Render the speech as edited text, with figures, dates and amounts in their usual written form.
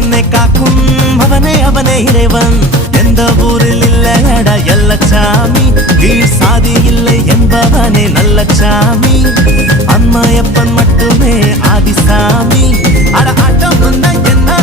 என்னை காக்கும் அவனே அவனே இறைவன். எந்த ஊரில் இல்லையடா எல்லச்சாமி, கீழ் சாதி இல்லை என்பவனே நல்லச்சாமி. அம்மையப்பன் மட்டுமே ஆதிசாமி. அட ஆட்டம் என்ன